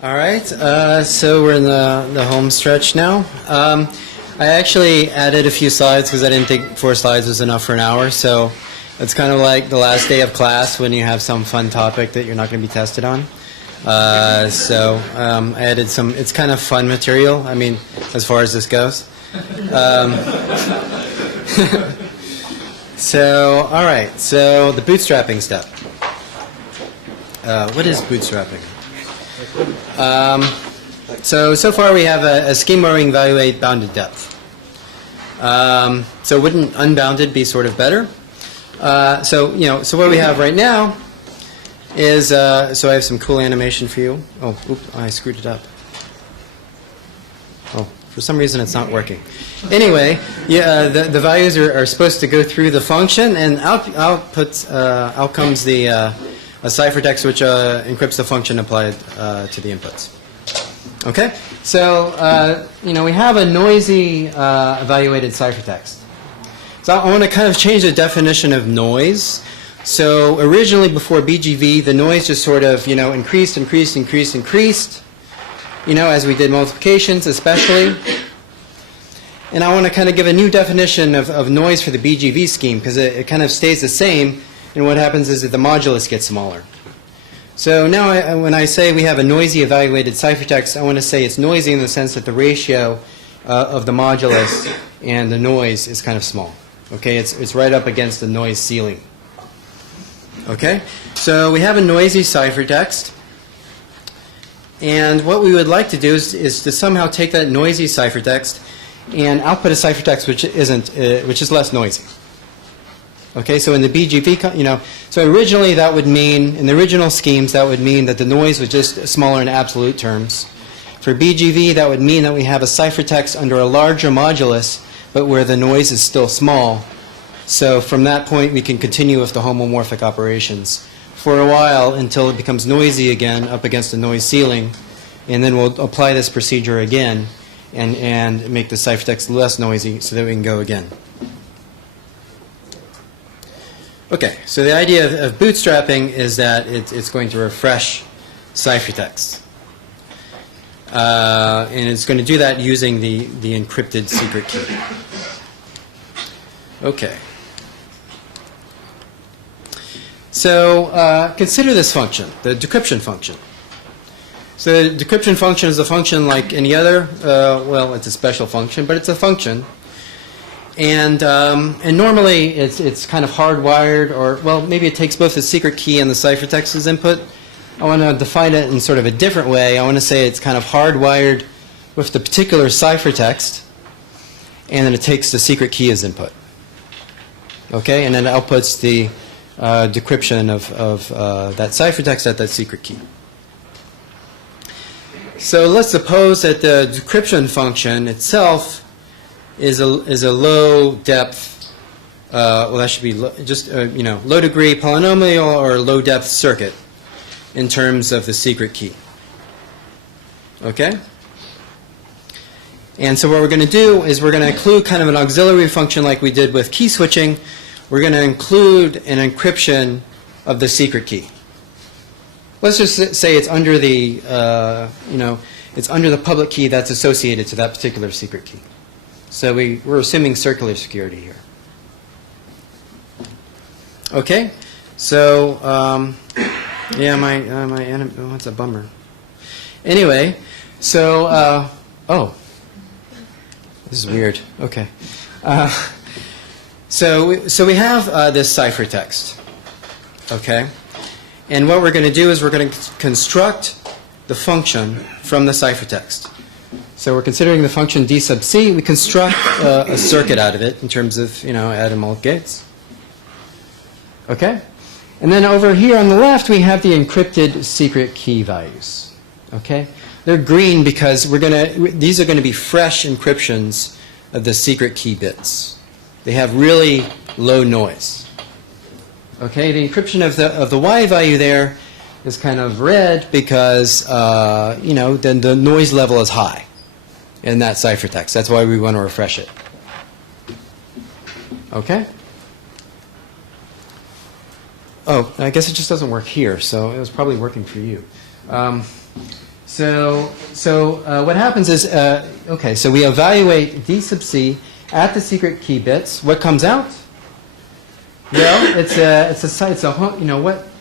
All right, so we're in the home stretch now. I actually added a few slides because I didn't think 4 slides was enough for an hour. So it's kind of like the last day of class when you have some fun topic that you're not going to be tested on. I added some, it's kind of fun material, I mean, as far as this goes. So, all right, so the bootstrapping step. What is bootstrapping? So far we have a scheme where we evaluate bounded depth. So wouldn't unbounded be sort of better? So what we have right now is, so I have some cool animation for you. Oh, oops, I screwed it up. Oh, for some reason it's not working. Anyway, yeah, the values are supposed to go through the function, and out comes the a ciphertext which encrypts the function applied to the inputs. Okay, so we have a noisy evaluated ciphertext. So I want to kind of change the definition of noise. So originally, before BGV, the noise just sort of increased, as we did multiplications, especially. And I want to kind of give a new definition of noise for the BGV scheme because it kind of stays the same. And what happens is that the modulus gets smaller. So now when I say we have a noisy evaluated ciphertext, I want to say it's noisy in the sense that the ratio of the modulus and the noise is kind of small. Okay, it's right up against the noise ceiling. Okay, so we have a noisy ciphertext. And what we would like to do is to somehow take that noisy ciphertext and output a ciphertext which is less noisy. Okay, so in the BGV, so originally that would mean, in the original schemes, that would mean that the noise was just smaller in absolute terms. For BGV, that would mean that we have a ciphertext under a larger modulus, but where the noise is still small. So from that point, we can continue with the homomorphic operations for a while until it becomes noisy again up against the noise ceiling, and then we'll apply this procedure again and make the ciphertext less noisy so that we can go again. Okay, so the idea of bootstrapping is that it's going to refresh ciphertext. And it's going to do that using the encrypted secret key. Okay. So consider this function, the decryption function. So the decryption function is a function like any other. Well, it's a special function, but it's a function. And normally it's kind of hardwired, or well, maybe it takes both the secret key and the ciphertext as input. I want to define it in sort of a different way. I want to say it's kind of hardwired with the particular ciphertext, and then it takes the secret key as input. Okay, and then it outputs the decryption of that ciphertext at that secret key. So let's suppose that the decryption function itself is a low depth, well that should be low degree polynomial or low depth circuit in terms of the secret key. Okay? And so what we're going to do is we're going to include kind of an auxiliary function like we did with key switching. We're going to include an encryption of the secret key. Let's just say it's under the, it's under the public key that's associated to that particular secret key. So we're assuming circular security here. Okay, so yeah, oh, that's a bummer. Anyway, so oh, this is weird. Okay, so we have this ciphertext. Okay, and what we're going to do is we're going to construct the function from the ciphertext. So we're considering the function d sub c. We construct a circuit out of it in terms of add and multi gates. Okay, and then over here on the left we have the encrypted secret key values. Okay, they're green because these are going to be fresh encryptions of the secret key bits. They have really low noise. Okay, the encryption of the y value there is kind of red because then the noise level is high in that ciphertext. That's why we want to refresh it. Okay? Oh, I guess it just doesn't work here, so it was probably working for you. So what happens is, okay, so we evaluate D sub C at the secret key bits. What comes out? Well,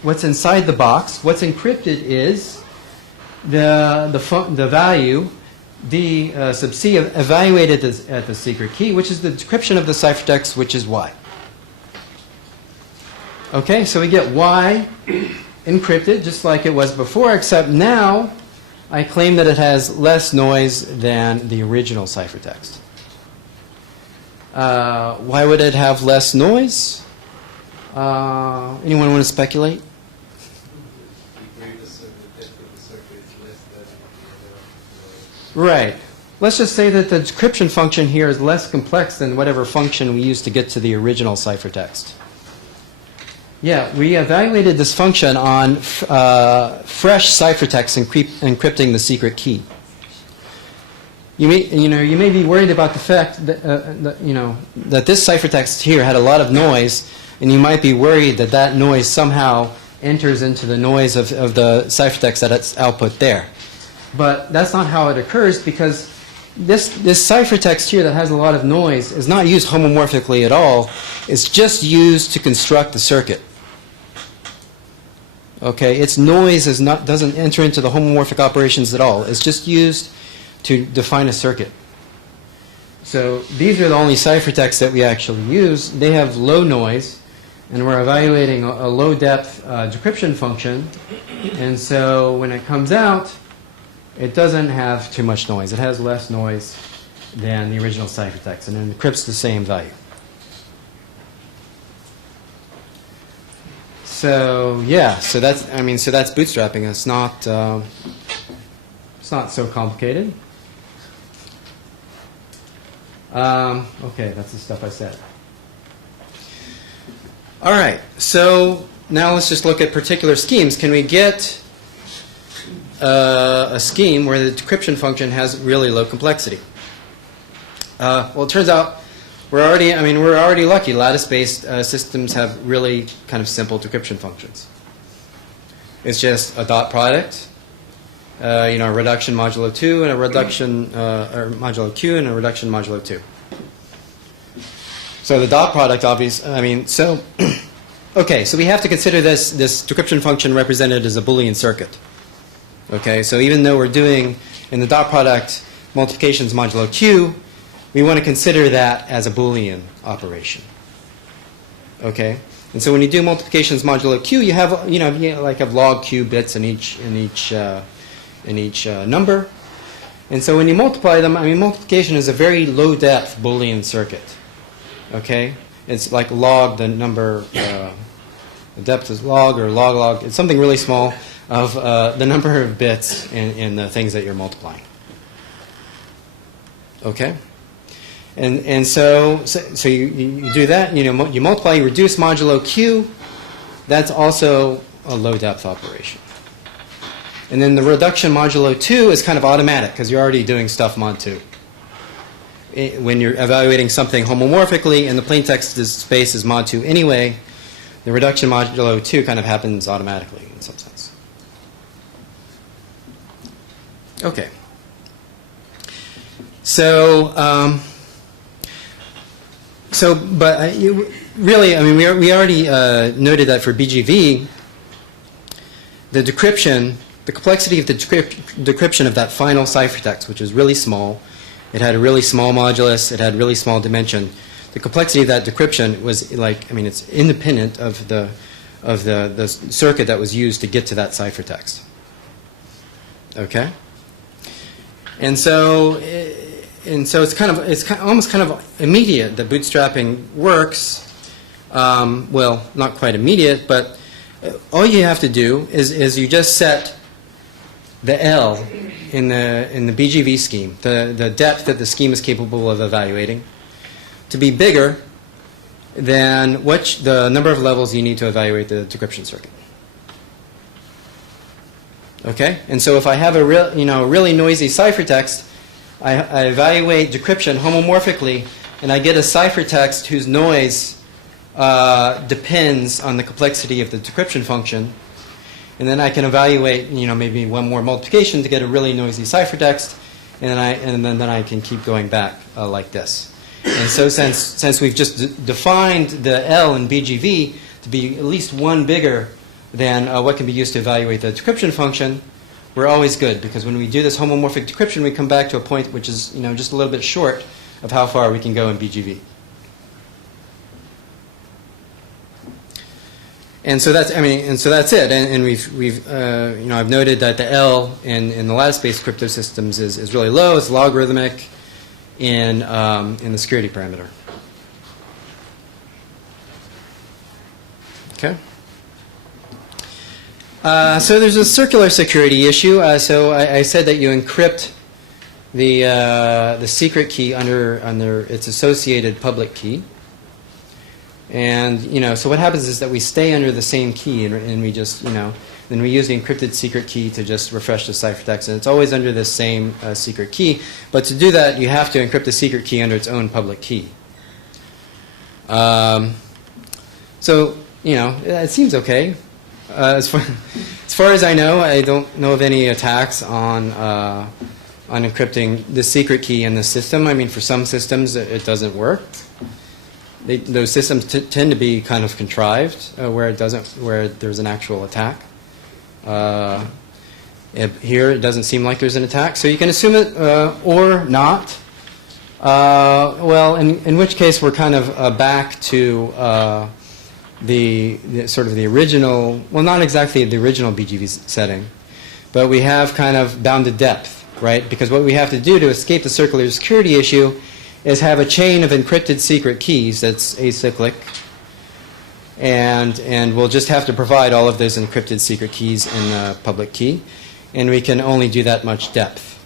what's inside the box. What's encrypted is the value D sub C evaluated at the secret key, which is the decryption of the ciphertext, which is Y. Okay, so we get Y encrypted just like it was before, except now I claim that it has less noise than the original ciphertext. Why would it have less noise? Anyone want to speculate? Right. Let's just say that the decryption function here is less complex than whatever function we used to get to the original ciphertext. Yeah, we evaluated this function on fresh ciphertext encrypting the secret key. You may be worried about the fact that that this ciphertext here had a lot of noise, and you might be worried that that noise somehow enters into the noise of the ciphertext that it's output there. But that's not how it occurs, because this ciphertext here that has a lot of noise is not used homomorphically at all. It's just used to construct the circuit. Okay, its noise doesn't enter into the homomorphic operations at all. It's just used to define a circuit. So these are the only ciphertexts that we actually use. They have low noise, and we're evaluating a low depth decryption function. And so when it comes out, it doesn't have too much noise. It has less noise than the original ciphertext, and it encrypts the same value. So yeah, so that's bootstrapping. It's not so complicated. Okay, that's the stuff I said. All right, so now let's just look at particular schemes. Can we get a scheme where the decryption function has really low complexity? Well, it turns out we're already lucky. Lattice-based systems have really kind of simple decryption functions. It's just a dot product, a reduction modulo 2 and a reduction or modulo q and a reduction modulo 2. So the dot product, okay, so we have to consider this decryption function represented as a Boolean circuit. Okay, so even though we're doing in the dot product multiplications modulo q, we want to consider that as a Boolean operation. Okay, and so when you do multiplications modulo q, you have have log q bits in each number, and so when you multiply them, multiplication is a very low depth Boolean circuit. Okay, it's like log the number, the depth is log or log. It's something really small of the number of bits in the things that you're multiplying. Okay, and so you do that. You multiply, you reduce modulo q. That's also a low depth operation. And then the reduction modulo 2 is kind of automatic because you're already doing stuff mod 2. When you're evaluating something homomorphically and the plaintext space is mod 2 anyway, the reduction modulo 2 kind of happens automatically in some sense. Okay. We already noted that for BGV, the complexity of the decryption of that final ciphertext, which is really small, it had a really small modulus, it had really small dimension. The complexity of that decryption was it's independent of the circuit that was used to get to that ciphertext. Okay, and so it's almost kind of immediate that bootstrapping works. Well, not quite immediate, but all you have to do is you just set the L in the BGV scheme, the depth that the scheme is capable of evaluating, to be bigger than the number of levels you need to evaluate the decryption circuit. Okay, and so if I have a really noisy ciphertext, I evaluate decryption homomorphically, and I get a ciphertext whose noise depends on the complexity of the decryption function. and then I can evaluate, maybe one more multiplication to get a really noisy ciphertext, and then I can keep going back like this. And so since we've just defined the L in BGV to be at least one bigger than what can be used to evaluate the decryption function, we're always good, because when we do this homomorphic decryption, we come back to a point which is just a little bit short of how far we can go in BGV. And so that's it. And we've I've noted that the L in the lattice-based crypto systems is really low. It's logarithmic in the security parameter. Okay. So there's a circular security issue. So I said that you encrypt the secret key under its associated public key. And so what happens is that we stay under the same key, and we just then we use the encrypted secret key to just refresh the ciphertext, and it's always under the same secret key. But to do that, you have to encrypt the secret key under its own public key. So it seems okay. As far as I know, I don't know of any attacks on encrypting the secret key in the system. I mean, for some systems, it doesn't work. Those systems tend to be kind of contrived, where there's an actual attack. Here, it doesn't seem like there's an attack, so you can assume it or not. Well, in which case we're kind of back to the sort of the original, well, not exactly the original BGV setting, but we have kind of bounded depth, right? Because what we have to do to escape the circular security issue is have a chain of encrypted secret keys that's acyclic, and we'll just have to provide all of those encrypted secret keys in the public key, and we can only do that much depth.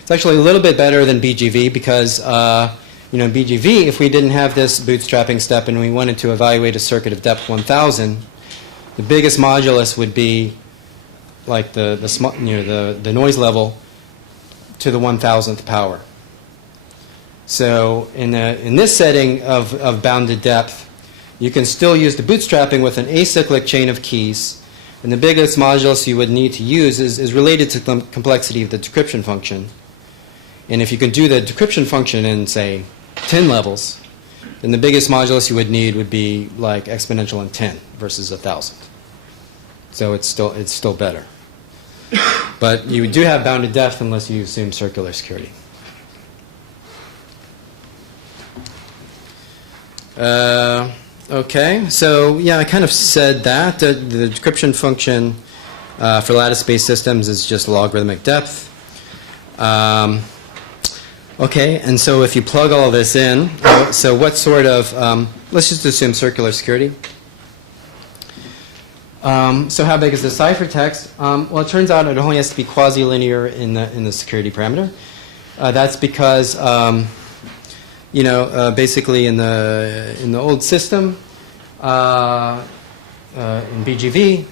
It's actually a little bit better than BGV because in BGV, if we didn't have this bootstrapping step and we wanted to evaluate a circuit of depth 1,000, the biggest modulus would be like the noise level to the 1,000th power. So in this setting of bounded depth, you can still use the bootstrapping with an acyclic chain of keys, and the biggest modulus you would need to use is related to the complexity of the decryption function. And if you can do the decryption function in, say, 10 levels, then the biggest modulus you would need would be like exponential in 10 versus 1,000. So it's still better. But you do have bounded depth unless you assume circular security. Okay, so yeah, I kind of said that. The decryption function for lattice-based systems is just logarithmic depth. Okay, and so if you plug all of this in, so what sort of, let's just assume circular security. So how big is the ciphertext? Well, it turns out it only has to be quasi-linear in the security parameter. That's because basically in the old system, in BGV,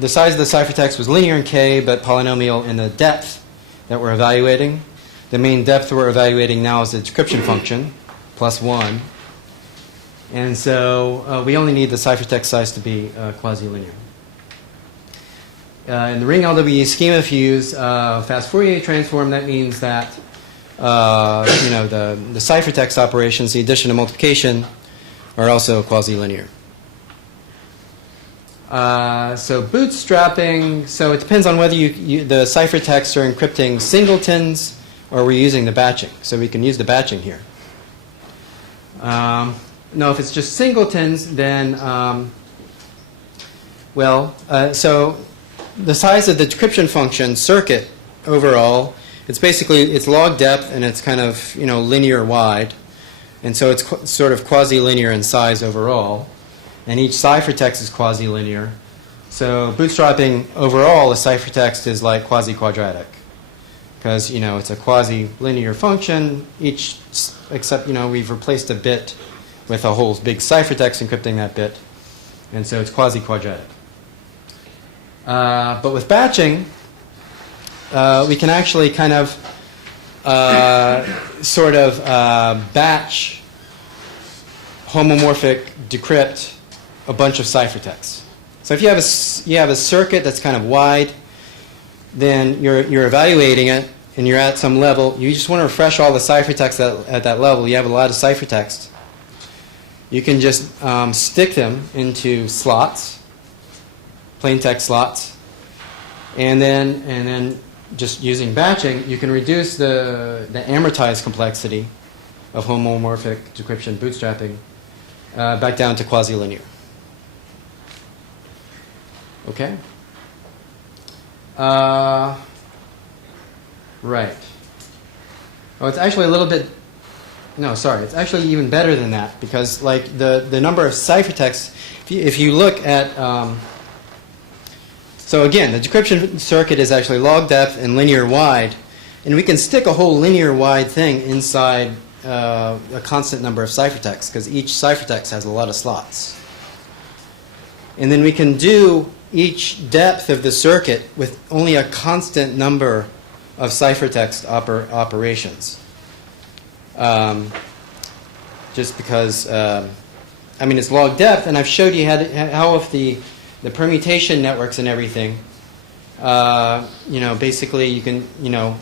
the size of the ciphertext was linear in K, but polynomial in the depth that we're evaluating. The main depth we're evaluating now is the decryption function, +1. And so we only need the ciphertext size to be quasi-linear. In the ring LWE schema, if you use fast Fourier transform, that means that the ciphertext operations, the addition and multiplication, are also quasi-linear. So bootstrapping, so it depends on whether the ciphertexts are encrypting singletons or we're using the batching. So we can use the batching here. No, if it's just singletons, then, so the size of the decryption function circuit overall, it's log depth and it's kind of linear wide, and so it's sort of quasi-linear in size overall, and each ciphertext is quasi-linear. So bootstrapping overall, a ciphertext is like quasi-quadratic because it's a quasi-linear function. Except we've replaced a bit with a whole big ciphertext encrypting that bit, and so it's quasi-quadratic. But with batching, we can actually kind of batch homomorphic decrypt a bunch of ciphertexts. So So if you have a circuit that's kind of wide, then you're evaluating it, and you're at some level. You just want to refresh all the ciphertext at that level. You have a lot of ciphertext. You can just stick them into slots, plain text slots, and then just using batching, you can reduce the amortized complexity of homomorphic decryption bootstrapping back down to quasi-linear. Okay? Right. Oh, it's actually a little bit, no, sorry, it's actually even better than that, because like the number of ciphertexts, if you look at, so again, the decryption circuit is actually log depth and linear wide, and we can stick a whole linear wide thing inside a constant number of ciphertexts, because each ciphertext has a lot of slots. And then we can do each depth of the circuit with only a constant number of ciphertext operations. Just because, I mean, it's log depth, and I've showed you how if the permutation networks and everything, basically you can,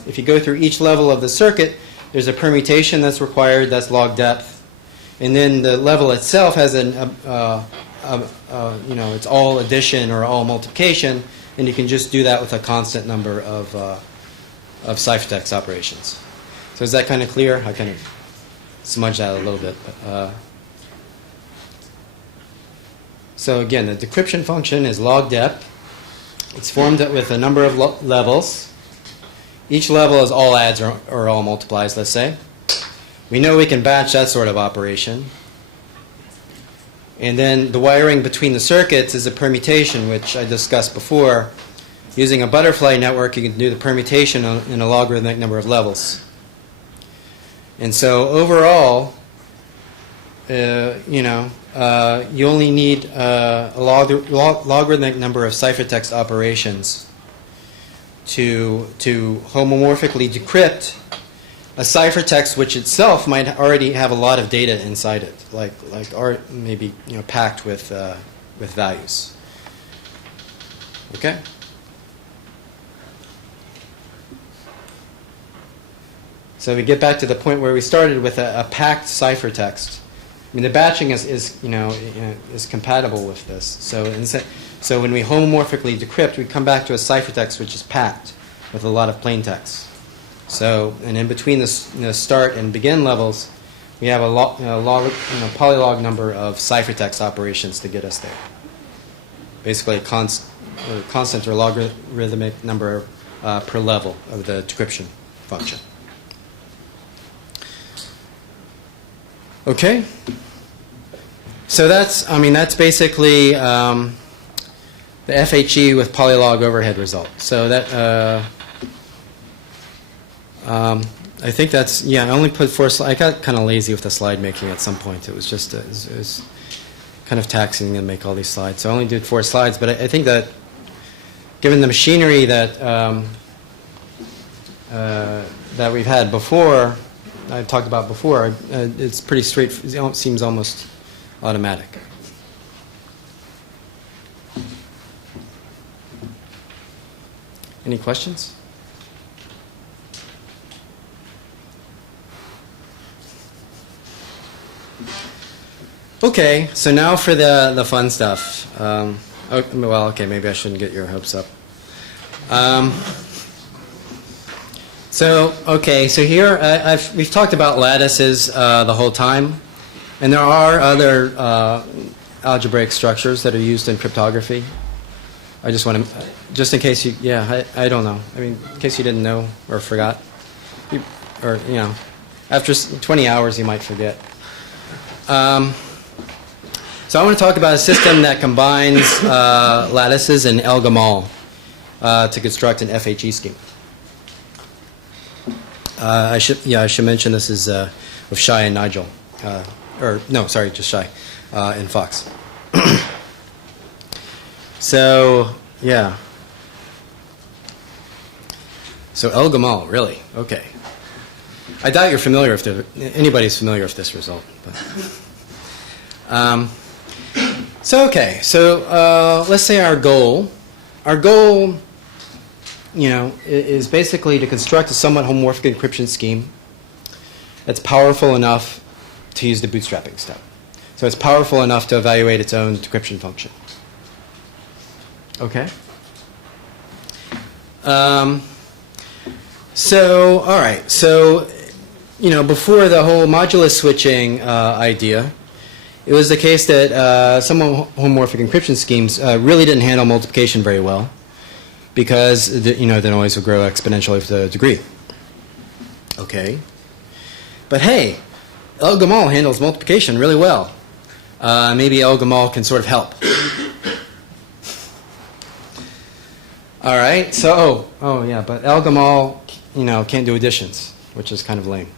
if you go through each level of the circuit, there's a permutation that's required, that's log depth. And then the level itself has it's all addition or all multiplication, and you can just do that with a constant number of ciphertext operations. So is that kind of clear? I kind of smudged that a little bit. So again, the decryption function is log depth. It's formed with a number of levels. Each level is all adds or all multiplies, let's say. We know we can batch that sort of operation. And then the wiring between the circuits is a permutation, which I discussed before. Using a butterfly network, you can do the permutation in a logarithmic number of levels. And so overall, you only need a logarithmic number of ciphertext operations to homomorphically decrypt a ciphertext which itself might already have a lot of data inside it, maybe packed with values. Okay. So we get back to the point where we started with a packed ciphertext. I mean, the batching is compatible with this. So when we homomorphically decrypt, we come back to a ciphertext which is packed with a lot of plain text. So, and in between the start and begin levels, we have a polylog number of ciphertext operations to get us there. Basically, a constant or logarithmic number per level of the decryption function. Okay. So that's basically the FHE with polylog overhead result. So that. I think that's, I only put 4 slides. I got kind of lazy with the slide making at some point. It was just, it was kind of taxing to make all these slides. So I only did 4 slides, but I think that given the machinery that that we've had before, I've talked about before, it's pretty straight, it seems almost automatic. Any questions? Okay, so now for the fun stuff. Okay, maybe I shouldn't get your hopes up. So here we've talked about lattices the whole time, and there are other algebraic structures that are used in cryptography. I just want to, just in case you, I don't know. I mean, in case you didn't know or forgot, after 20 hours you might forget. So I want to talk about a system that combines lattices and El-Gamal to construct an FHE scheme. I should mention this is with Shai and Nigel, just Shai and Fox. So El-Gamal, really? Okay. I doubt you're familiar with anybody's familiar with this result, but. So okay, so let's say our goal, is basically to construct a somewhat homomorphic encryption scheme that's powerful enough to use the bootstrapping step. So it's powerful enough to evaluate its own decryption function. Okay. So all right, so before the whole modulus switching idea, it was the case that some homomorphic encryption schemes really didn't handle multiplication very well, because the noise would grow exponentially with the degree. Okay, but hey, El-Gamal handles multiplication really well. Maybe El-Gamal can sort of help. All right, so oh yeah, but El-Gamal can't do additions, which is kind of lame.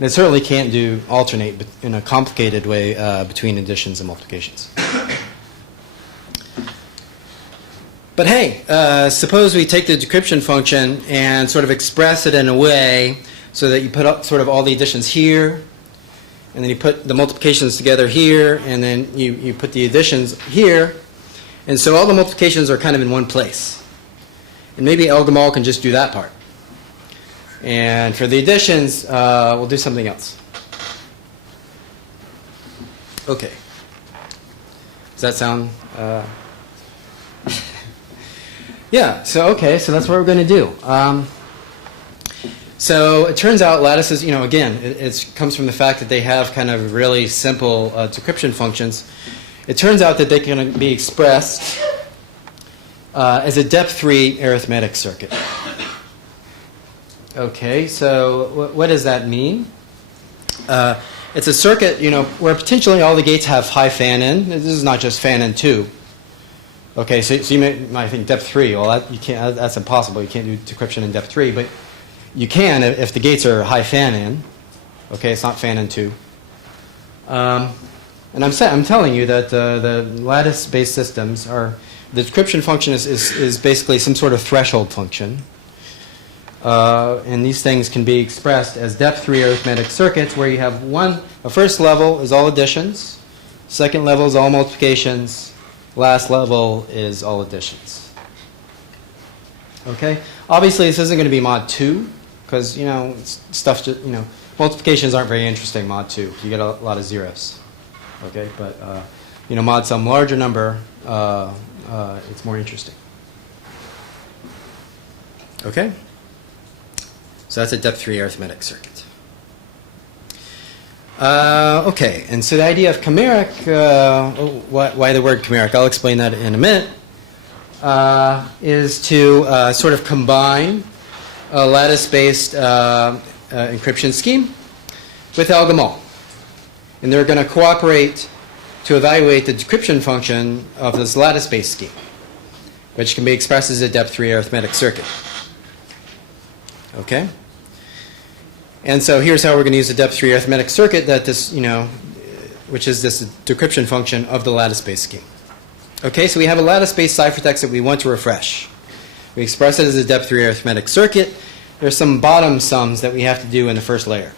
It certainly can't do alternate in a complicated way between additions and multiplications. But hey, suppose we take the decryption function and sort of express it in a way so that you put up sort of all the additions here, and then you put the multiplications together here, and then you put the additions here, and so all the multiplications are kind of in one place. And maybe El-Gamal can just do that part. And for the additions, we'll do something else. Okay. Does that sound? Yeah. So okay. So that's what we're going to do. So it turns out lattices, again, it comes from the fact that they have kind of really simple decryption functions. It turns out that they can be expressed as a depth 3 arithmetic circuit. Okay, so what does that mean? It's a circuit, where potentially all the gates have high fan-in. This is not just fan-in 2. Okay, so you might think depth 3. Well, you can't. That's impossible. You can't do decryption in depth 3, but you can if the gates are high fan-in. Okay, it's not fan-in 2. And I'm telling you that the lattice-based systems are the decryption function is basically some sort of threshold function. And these things can be expressed as depth 3 arithmetic circuits where you have a first level is all additions, second level is all multiplications, last level is all additions. Okay? Obviously this isn't going to be mod 2 because, stuff just, multiplications aren't very interesting mod 2. You get a lot of zeros. Okay? But, mod some larger number, it's more interesting. Okay? So that's a depth 3 arithmetic circuit. Okay, and so the idea of chimeric, why the word chimeric, I'll explain that in a minute, is to sort of combine a lattice-based encryption scheme with El-Gamal. And they're going to cooperate to evaluate the decryption function of this lattice-based scheme, which can be expressed as a depth 3 arithmetic circuit. Okay? And so here's how we're going to use the depth 3 arithmetic circuit that this, which is this decryption function of the lattice-based scheme. Okay, so we have a lattice-based ciphertext that we want to refresh. We express it as a depth 3 arithmetic circuit. There's some bottom sums that we have to do in the first layer.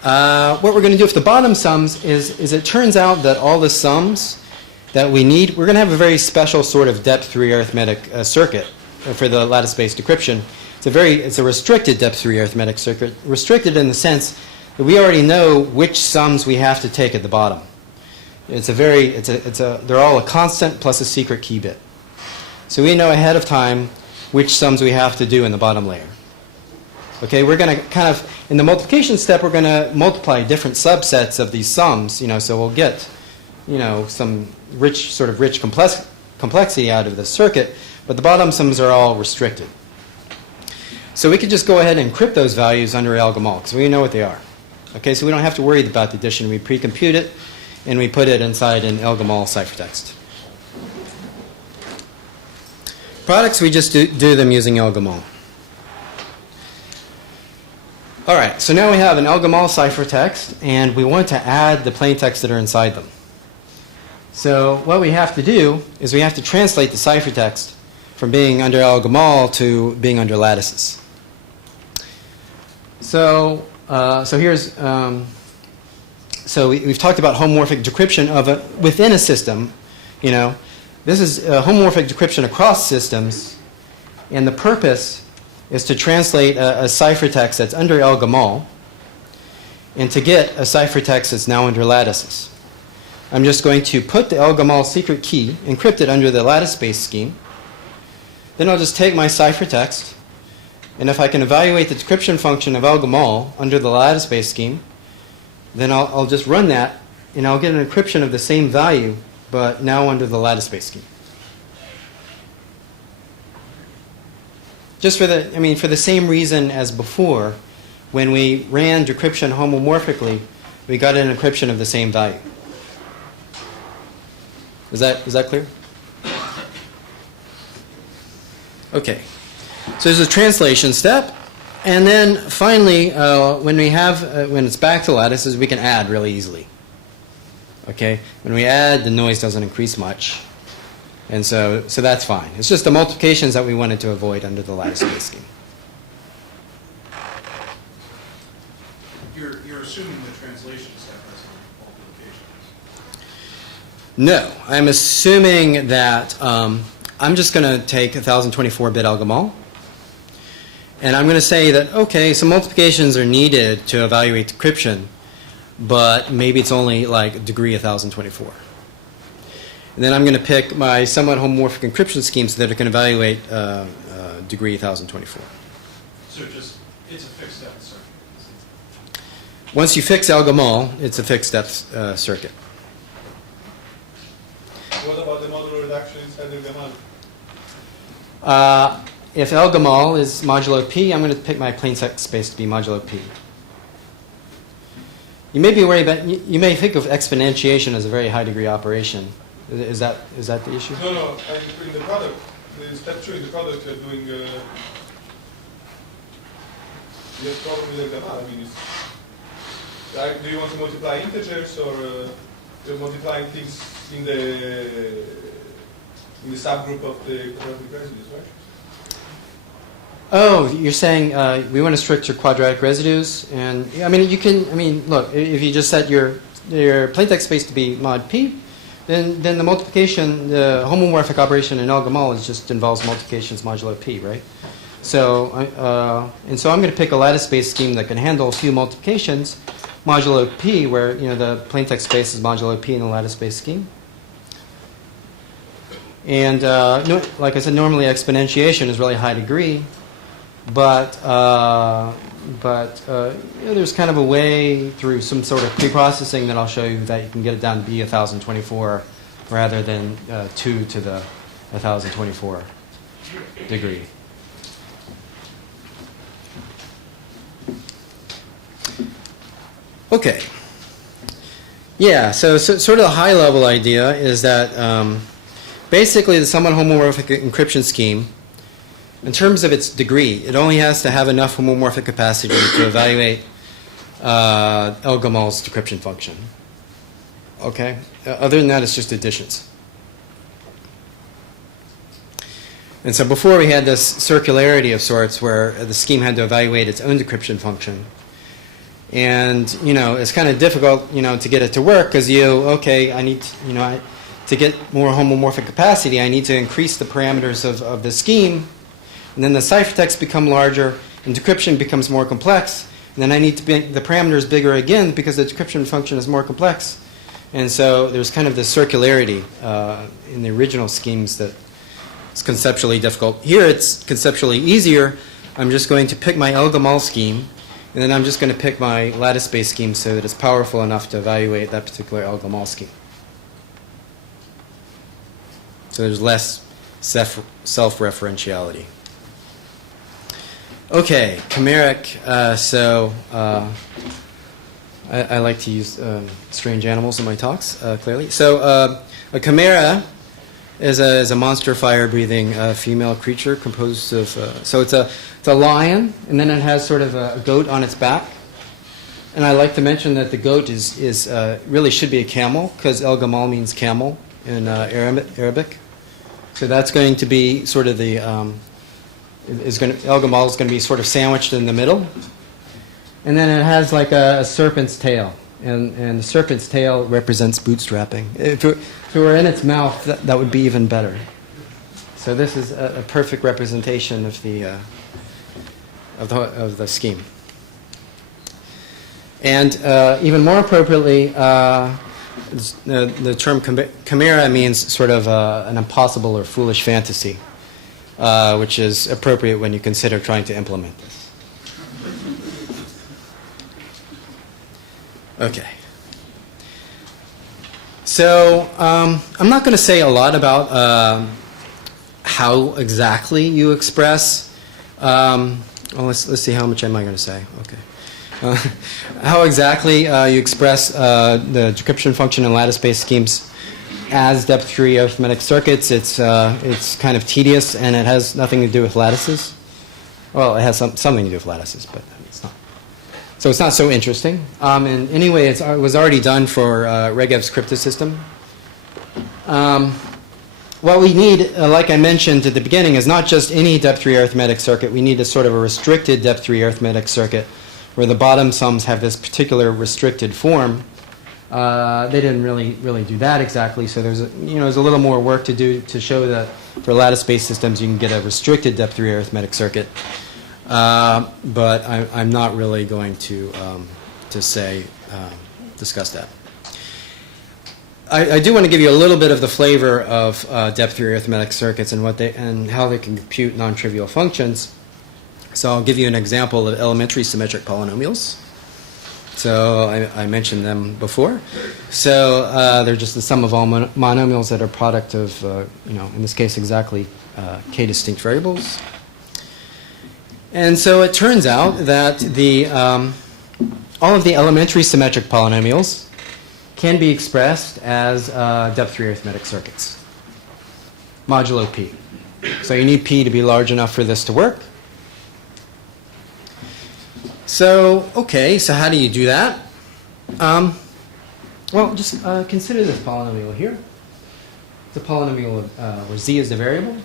What we're going to do with the bottom sums is it turns out that all the sums that we need, we're going to have a very special sort of depth 3 arithmetic circuit for the lattice-based decryption. It's a restricted depth 3 arithmetic circuit, restricted in the sense that we already know which sums we have to take at the bottom. They're all a constant plus a secret key bit. So we know ahead of time which sums we have to do in the bottom layer. Okay, we're going to kind of, in the multiplication step, we're going to multiply different subsets of these sums, so we'll get, some rich complexity out of the circuit, but the bottom sums are all restricted. So we could just go ahead and encrypt those values under El-Gamal because we know what they are. Okay, so we don't have to worry about the addition. We pre-compute it, and we put it inside an El-Gamal ciphertext. Products, we just do them using El-Gamal. All right, so now we have an El-Gamal ciphertext, and we want to add the plaintext that are inside them. So what we have to do is we have to translate the ciphertext from being under El-Gamal to being under lattices. So here's so we've talked about homomorphic decryption of within a system. You know, this is homomorphic decryption across systems, and the purpose is to translate a ciphertext that's under El Gamal and to get a ciphertext that's now under lattices. I'm just going to put the El Gamal secret key encrypted under the lattice-based scheme. Then I'll just take my ciphertext, and if I can evaluate the decryption function of El Gamal under the lattice-based scheme, then I'll just run that, and I'll get an encryption of the same value, but now under the lattice-based scheme. Just for the same reason as before, when we ran decryption homomorphically, we got an encryption of the same value. Is that clear? Okay. So there's a translation step, and then finally, when it's back to lattices, we can add really easily. Okay. When we add, the noise doesn't increase much, and so that's fine. It's just the multiplications that we wanted to avoid under the lattice-based scheme. You're assuming the translation step has multiplications. No, I'm assuming that I'm just going to take 1024-bit El Gamal, and I'm going to say that, okay, some multiplications are needed to evaluate decryption, but maybe it's only like degree 1024. And then I'm going to pick my somewhat homomorphic encryption schemes that can evaluate degree 1024. So it's a fixed step circuit. Once you fix El Gamal, it's a fixed step circuit. What about the modular reduction inside El Gamal? If El Gamal is modulo P, I'm going to pick my plain text space to be modulo P. You may be worried about, you may think of exponentiation as a very high degree operation. Is that the issue? No. In the product, in step 2 in the product, you're doing. You have problem with El Gamal. I mean, do you want to multiply integers, or you're multiplying things in the subgroup of the quadratic residues, right? Oh, you're saying we want to restrict your quadratic residues, and look, if you just set your plaintext space to be mod P, then the multiplication, the homomorphic operation in El Gamal just involves multiplications modulo P, right? So I'm going to pick a lattice-based scheme that can handle a few multiplications modulo P, where the plaintext space is modulo P in the lattice-based scheme. And like I said, normally exponentiation is really high degree, but there's kind of a way through some sort of pre-processing that I'll show you that you can get it down to be 1024 rather than 2 to the 1024 degree. Okay. Yeah, so sort of the high-level idea is that basically the somewhat homomorphic encryption scheme, in terms of its degree, it only has to have enough homomorphic capacity to evaluate El Gamal's decryption function. Okay? Other than that, it's just additions. And so before we had this circularity of sorts where the scheme had to evaluate its own decryption function. And, it's kind of difficult, to get it to work because I need, to get more homomorphic capacity, I need to increase the parameters of the scheme. And then the ciphertexts become larger, and decryption becomes more complex. And then I need to make the parameters bigger again because the decryption function is more complex. And so there's kind of this circularity in the original schemes that is conceptually difficult. Here it's conceptually easier. I'm just going to pick my El Gamal scheme, and then I'm just going to pick my lattice-based scheme so that it's powerful enough to evaluate that particular El Gamal scheme. So there's less self-referentiality. Okay, chimeric. I like to use strange animals in my talks, clearly. So a chimera is a monster fire-breathing female creature composed of, so it's a lion, and then it has sort of a goat on its back. And I like to mention that the goat is really should be a camel, because El Gamal means camel in Arabic. So that's going to be sort of the, El Gamal is going to be sort of sandwiched in the middle. And then it has like a serpent's tail. and the serpent's tail represents bootstrapping. If it were in its mouth, that would be even better. So this is a perfect representation of the scheme. And even more appropriately, the term chimera means sort of an impossible or foolish fantasy, which is appropriate when you consider trying to implement this. Okay. So I'm not going to say a lot about how exactly you express. Well, let's see, how much am I going to say? Okay. How exactly you express the decryption function in lattice-based schemes as depth 3 arithmetic circuits. It's kind of tedious, and it has nothing to do with lattices. Well, it has something to do with lattices, but it's not. So it's not so interesting. And anyway, it was already done for Regev's cryptosystem. What we need, like I mentioned at the beginning, is not just any depth 3 arithmetic circuit. We need a sort of a restricted depth 3 arithmetic circuit where the bottom sums have this particular restricted form. They didn't really do that exactly, so there's a little more work to do to show that for lattice-based systems you can get a restricted depth 3 arithmetic circuit. But I'm not really going to discuss that. I do want to give you a little bit of the flavor of depth 3 arithmetic circuits and how they can compute non-trivial functions. So I'll give you an example of elementary symmetric polynomials. So I mentioned them before. So they're just the sum of all monomials that are product of, in this case exactly k distinct variables. And so it turns out that all of the elementary symmetric polynomials can be expressed as depth 3 arithmetic circuits, modulo p. So you need p to be large enough for this to work. So, okay, so how do you do that? Well, just consider this polynomial here. It's a polynomial where z is the variable.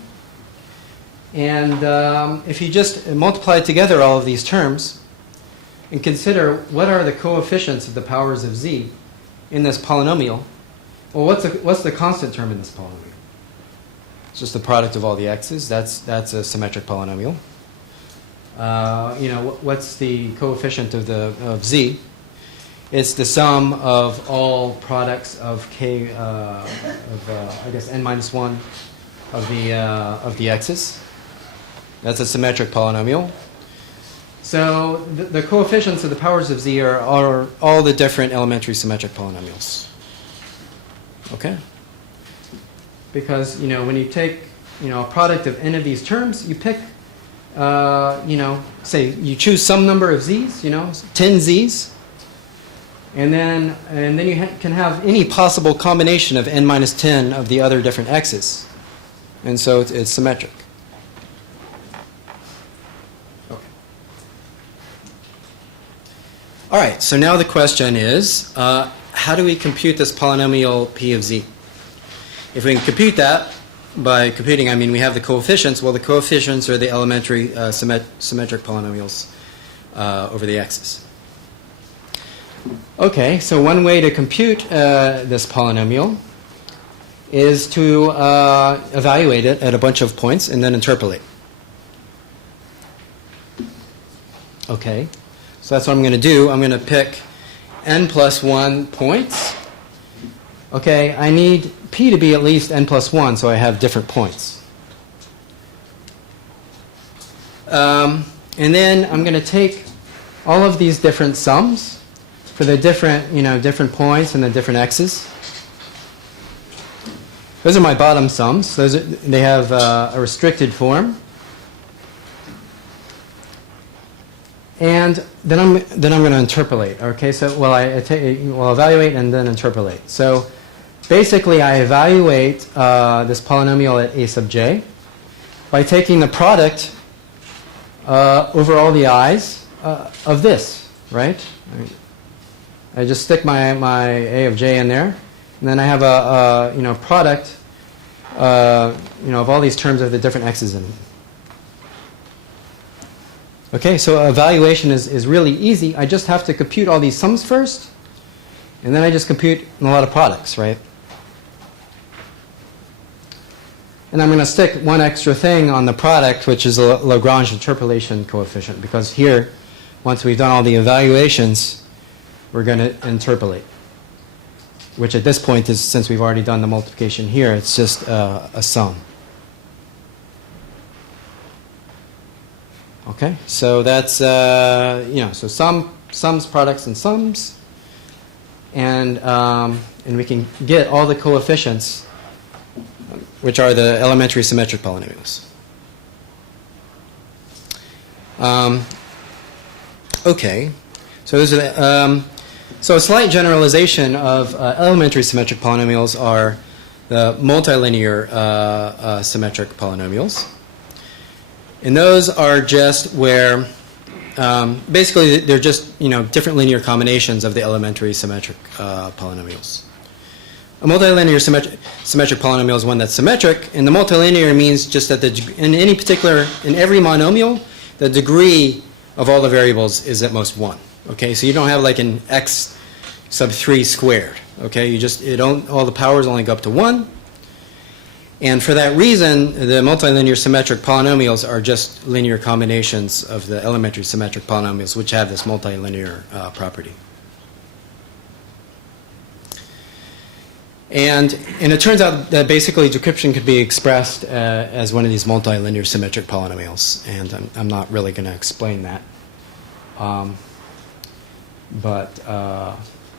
And if you just multiply together all of these terms and consider what are the coefficients of the powers of z in this polynomial, well, what's the constant term in this polynomial? It's just the product of all the x's. That's a symmetric polynomial. What's the coefficient of z? It's the sum of all products of k I guess n minus 1 of the x's. That's a symmetric polynomial. So the coefficients of the powers of z are all the different elementary symmetric polynomials. Okay? Because when you take a product of n of these terms, you pick say you choose some number of z's, 10 z's, and then you can have any possible combination of n minus 10 of the other different x's, and so it's symmetric. Okay. All right. So now the question is, how do we compute this polynomial p of z? If we can compute that. By computing, I mean we have the coefficients. Well, the coefficients are the elementary symmetric polynomials over the x's. Okay, so one way to compute this polynomial is to evaluate it at a bunch of points and then interpolate. Okay, so that's what I'm going to do. I'm going to pick n plus 1 points. Okay, I need p to be at least n plus 1, so I have different points. And then I'm going to take all of these different sums for the different points and the different x's. Those are my bottom sums. They have a restricted form. And then I'm going to interpolate. Okay, so I'll evaluate and then interpolate. So basically, I evaluate this polynomial at a sub j by taking the product over all the i's of this, right? I just stick my a of j in there, and then I have a product of all these terms of the different x's in it. Okay, so evaluation is really easy. I just have to compute all these sums first, And then I just compute a lot of products, right? And I'm going to stick one extra thing on the product, which is a Lagrange interpolation coefficient, because here, once we've done all the evaluations, we're going to interpolate, which at this point is, since we've already done the multiplication here, it's just a sum. Okay, so that's, so sums, products, and sums. And we can get all the coefficients, which are the elementary symmetric polynomials. Okay, so those are the, so a slight generalization of elementary symmetric polynomials are the multilinear symmetric polynomials. And those are just where, basically they're just, different linear combinations of the elementary symmetric polynomials. A multilinear symmetric polynomial is one that's symmetric, and the multilinear means just that in every monomial, the degree of all the variables is at most 1. Okay, so you don't have like an x sub 3 squared. Okay, all the powers only go up to 1. And for that reason, the multilinear symmetric polynomials are just linear combinations of the elementary symmetric polynomials, which have this multilinear property. And it turns out that basically decryption could be expressed as one of these multilinear symmetric polynomials. And I'm not really going to explain that.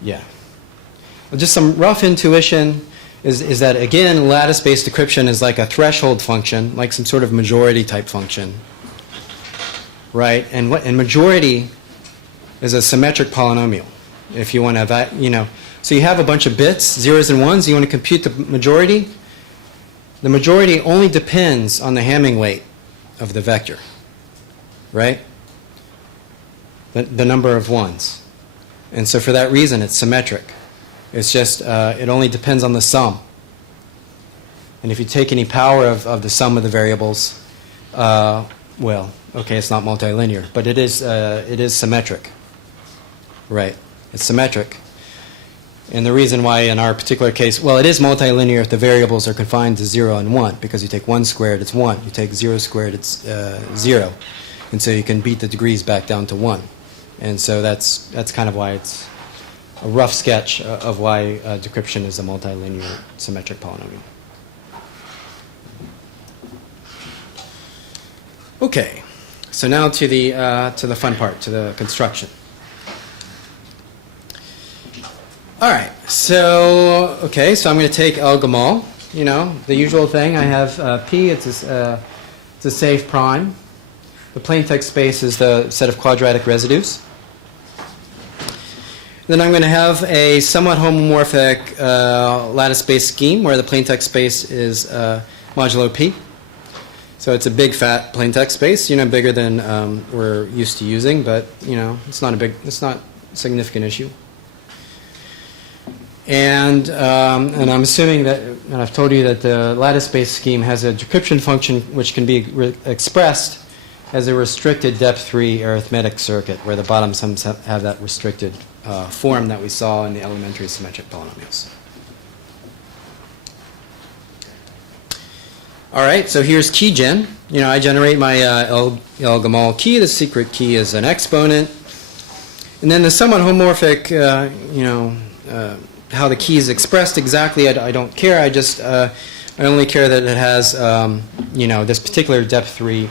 Yeah. Just some rough intuition is that, again, lattice-based decryption is like a threshold function, like some sort of majority type function. Right? And majority is a symmetric polynomial. If you want to, so you have a bunch of bits, zeros and ones, you want to compute the majority. The majority only depends on the Hamming weight of the vector, right? The number of ones. And so for that reason, it's symmetric. It's just, it only depends on the sum. And if you take any power of the sum of the variables, well, okay, it's not multilinear, but it is symmetric, right? It's symmetric. And the reason why in our particular case, well, it is multilinear if the variables are confined to 0 and 1, because you take 1 squared, it's 1. You take 0 squared, it's 0. And so you can beat the degrees back down to 1. And so that's kind of why it's a rough sketch of why decryption is a multilinear symmetric polynomial. Okay, so now to the fun part, to the construction. All right, so I'm going to take El Gamal, the usual thing. I have P, it's a safe prime. The plaintext space is the set of quadratic residues. Then I'm going to have a somewhat homomorphic lattice-based scheme where the plaintext space is modulo P. So it's a big fat plaintext space, bigger than we're used to using, but it's not a significant issue. And I'm assuming that, and I've told you that the lattice-based scheme has a decryption function which can be expressed as a restricted depth 3 arithmetic circuit, where the bottom sums have that restricted form that we saw in the elementary symmetric polynomials. All right, so here's key gen. I generate my El Gamal key. The secret key is an exponent. And then the somewhat homomorphic, how the key is expressed exactly, I don't care. I only care that it has, this particular depth 3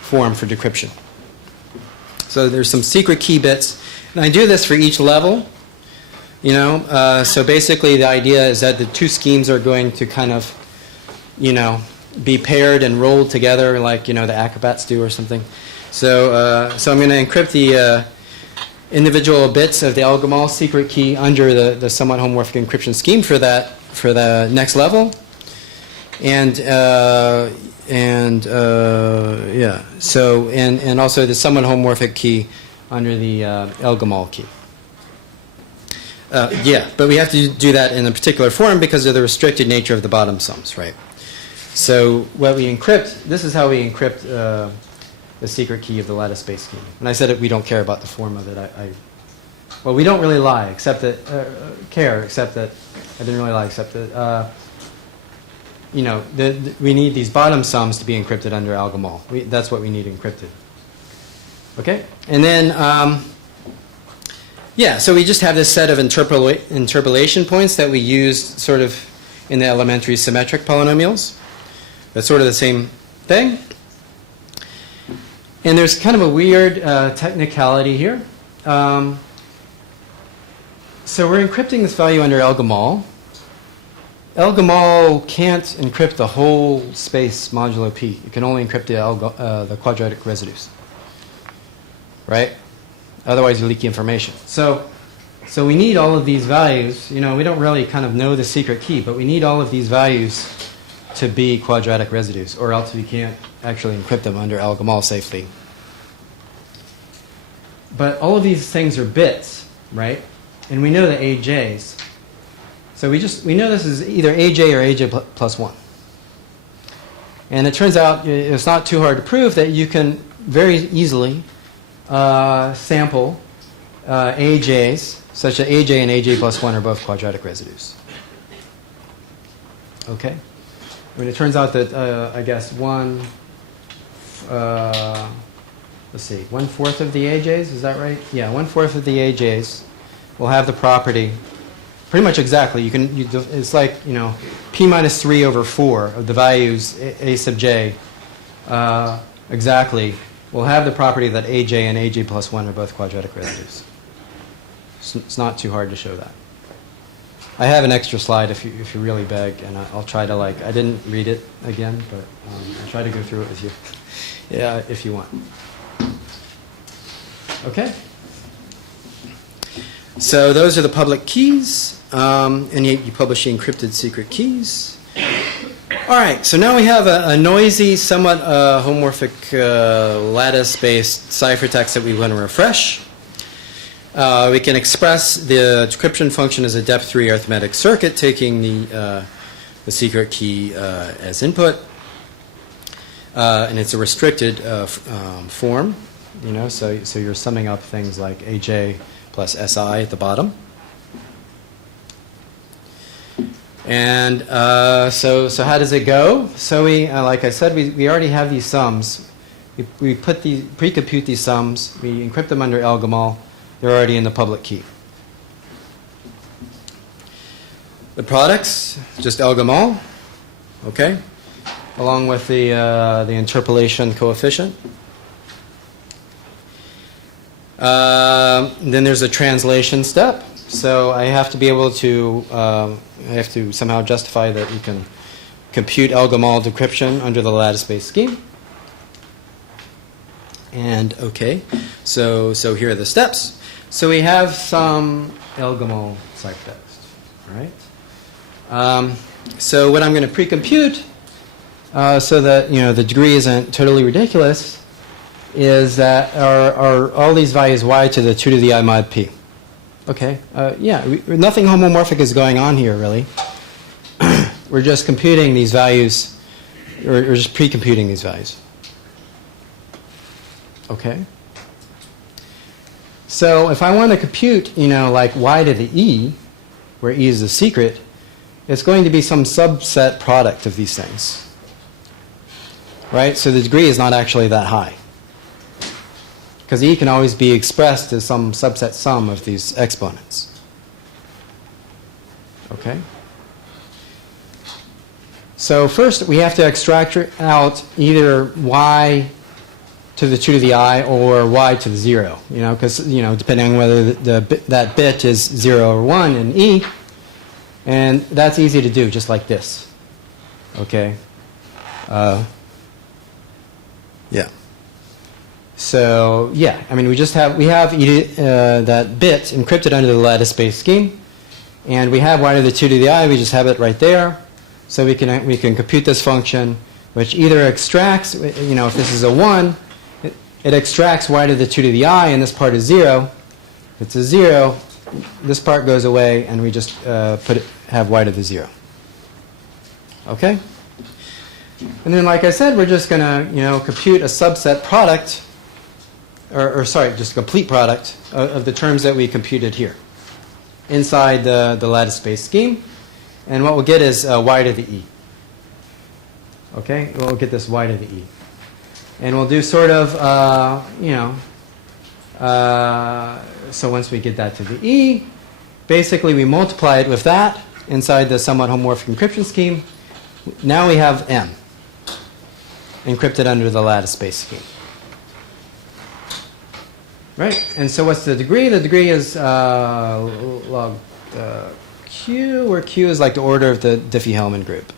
form for decryption. So there's some secret key bits. And I do this for each level. So basically the idea is that the two schemes are going to kind of, be paired and rolled together like, the acrobats do or something. So I'm going to encrypt the individual bits of the El Gamal secret key under the somewhat homomorphic encryption scheme for the next level. And also the somewhat homomorphic key under the El Gamal key. But we have to do that in a particular form because of the restricted nature of the bottom sums, right? So what we encrypt, this is how we encrypt the secret key of the lattice-based scheme. And I said that we don't care about the form of it. well, we don't really lie, except that, except that, I didn't really lie, except that, you know, we need these bottom sums to be encrypted under algol. That's what we need encrypted. Okay? And then, yeah, so we just have this set of interpolation points that we use sort of in the elementary symmetric polynomials. That's sort of the same thing. And there's kind of a weird technicality here. So we're encrypting this value under algol. Algol can't encrypt the whole space modulo p. It can only encrypt the quadratic residues. Right? Otherwise, you leak information. So we need all of these values. You know, we don't really kind of know the secret key, but we need all of these values to be quadratic residues, or else we can't actually encrypt them under algol safely. But all of these things are bits, right? And we know the AJs. So we know this is either AJ or AJ plus 1. And it turns out it's not too hard to prove that you can very easily sample AJs, such that AJ and AJ plus 1 are both quadratic residues. Okay? I mean, it turns out that, I guess, let's see, 1/4 of the AJs, is that right? Yeah, 1/4 of the AJs will have the property, pretty much exactly. It's like, you know, p minus 3 over 4 of the values a sub j exactly will have the property that AJ and AJ plus 1 are both quadratic residues. It's not too hard to show that. I have an extra slide if you really beg, and I'll try to, like, I didn't read it again, but I'll try to go through it with you yeah, if you want. Okay. So those are the public keys, and you publish the encrypted secret keys. All right, so now we have a noisy, somewhat homomorphic lattice-based ciphertext that we want to refresh. We can express the decryption function as a depth 3 arithmetic circuit, taking the secret key as input, and it's a restricted form. You know, so you're summing up things like AJ plus SI at the bottom. And so how does it go? So we, like I said, we already have these sums. We pre-compute these sums. We encrypt them under algol. They're already in the public key. The products, just algol, okay, along with the interpolation coefficient. Then there's a translation step. So I have to be able to, I have to somehow justify that you can compute algol decryption under the lattice-based scheme. And okay, so here are the steps. So we have some algol ciphertext, right? So what I'm going to pre-compute, so that, you know, the degree isn't totally ridiculous, is that are all these values y to the 2 to the I mod p. Okay, yeah, nothing homomorphic is going on here, really. We're just computing these values, or we're just pre-computing these values. Okay. So if I want to compute, you know, like y to the e, where e is the secret, it's going to be some subset product of these things. Right? So the degree is not actually that high. Because e can always be expressed as some subset sum of these exponents. Okay? So first we have to extract out either y to the 2 to the I or y to the 0, you know, because, you know, depending on whether that bit is 0 or 1 in e, and that's easy to do, just like this. Okay? Yeah. So yeah, I mean, we have that bit encrypted under the lattice-based scheme, and we have y to the 2 to the I. We just have it right there, so we can compute this function, which either extracts, you know, if this is a 1, it extracts y to the 2 to the I, and this part is 0. If it's a 0, this part goes away, and we just have y to the 0. Okay? And then, like I said, we're just going to, you know, compute a subset product or sorry, just a complete product of the terms that we computed here inside the lattice-based scheme. And what we'll get is y to the e. Okay, we'll get this y to the e. And we'll do sort of, so once we get that to the e, basically we multiply it with that inside the somewhat homomorphic encryption scheme. Now we have m encrypted under the lattice-based scheme. Right? And so what's the degree? The degree is log q, where q is like the order of the Diffie-Hellman group.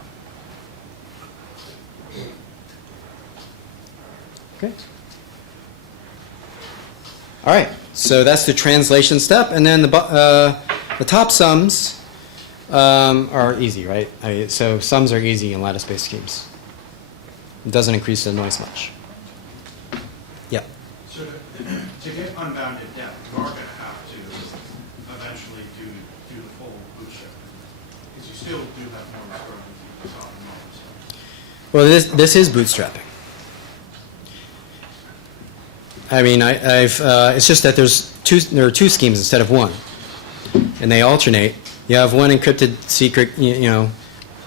Okay. All right. So that's the translation step, and then the top sums are easy, right? So sums are easy in lattice-based schemes. It doesn't increase the noise much. Yeah. So to get unbounded depth, you are going to have to eventually do the full bootstrapping, because you still do have more growing to the top and bottom. Well, this is bootstrapping. I mean, it's just that there are two schemes instead of one, and they alternate. You have one encrypted secret,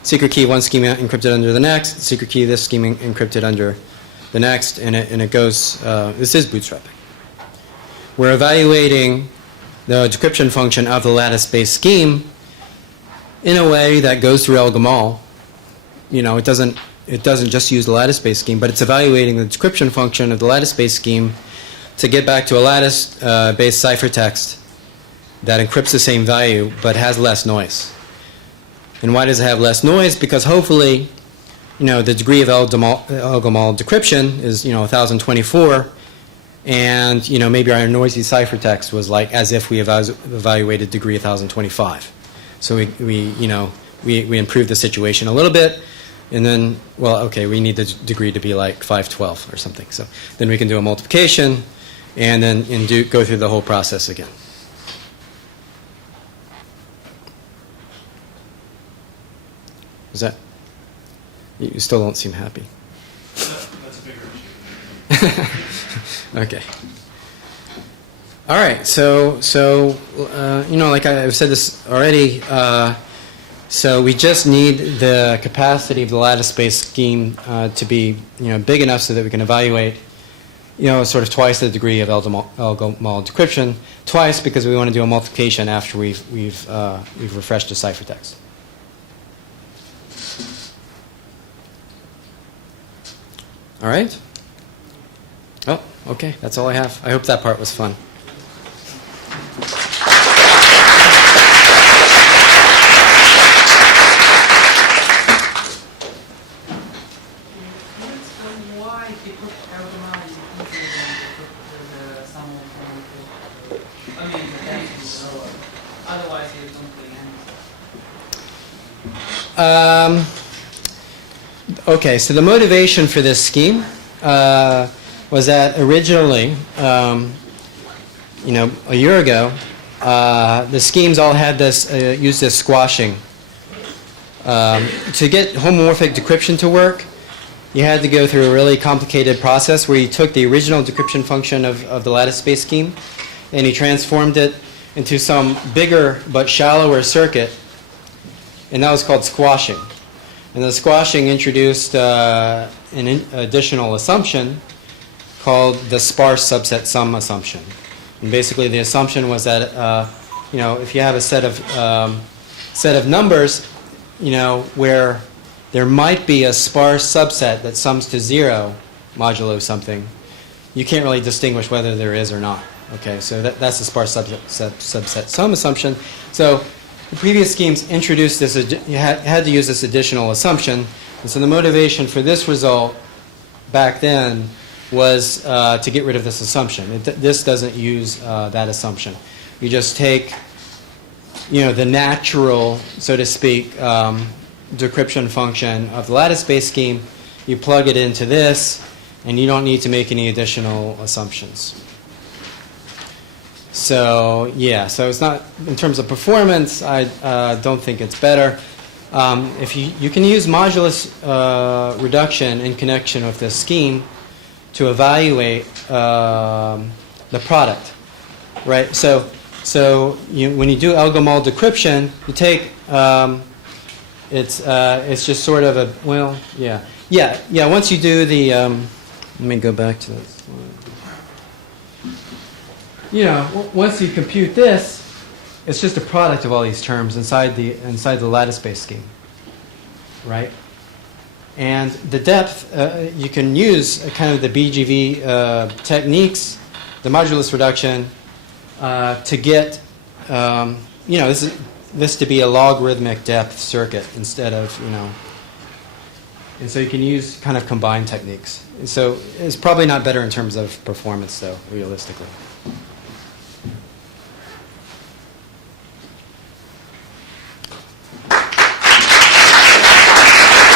secret key, one scheme encrypted under the next, secret key, this scheme encrypted under the next, and it goes. This is bootstrapping. We're evaluating the decryption function of the lattice-based scheme in a way that goes through El-Gamal. It doesn't just use the lattice-based scheme, but it's evaluating the decryption function of the lattice-based scheme to get back to a lattice-based ciphertext that encrypts the same value but has less noise. And why does it have less noise? Because hopefully, the degree of El-Gamal decryption is 1024, and maybe our noisy ciphertext was like as if we evaluated degree 1025. So we improved the situation a little bit. And then, well, okay, we need the degree to be like 512 or something. So then we can do a multiplication and then go through the whole process again. Is that? You still don't seem happy. That's a bigger issue. Okay. All right. So like I've said this already. So we just need the capacity of the lattice-based scheme to be big enough so that we can evaluate sort of twice the degree of El-Gamal decryption, twice because we want to do a multiplication after we've refreshed the ciphertext. All right. Oh, okay. That's all I have. I hope that part was fun. Okay, so the motivation for this scheme was that originally, a year ago, the schemes all had used this squashing. To get homomorphic decryption to work, you had to go through a really complicated process where you took the original decryption function of the lattice-based scheme and you transformed it into some bigger but shallower circuit, and that was called squashing. And the squashing introduced an additional assumption called the sparse subset sum assumption. And basically the assumption was that if you have a set of numbers where there might be a sparse subset that sums to 0 modulo something, you can't really distinguish whether there is or not. Okay, so that's the sparse subset sum assumption. So the previous schemes introduced this, you had to use this additional assumption. And so the motivation for this result back then was to get rid of this assumption. This doesn't use that assumption. You just take, the natural, so to speak, decryption function of the lattice-based scheme, you plug it into this, and you don't need to make any additional assumptions. So so it's not, in terms of performance, I don't think it's better. If you can use modulus reduction in connection with this scheme to evaluate the product, right? So when you do algol decryption, you take it's just sort of a, well, yeah. Once you do the let me go back to this. You know, once you compute this, it's just a product of all these terms inside the lattice-based scheme, right? And the depth, you can use kind of the BGV techniques, the modulus reduction, to get, you know, this to be a logarithmic depth circuit instead of, you know, and so you can use kind of combined techniques. So it's probably not better in terms of performance, though, realistically.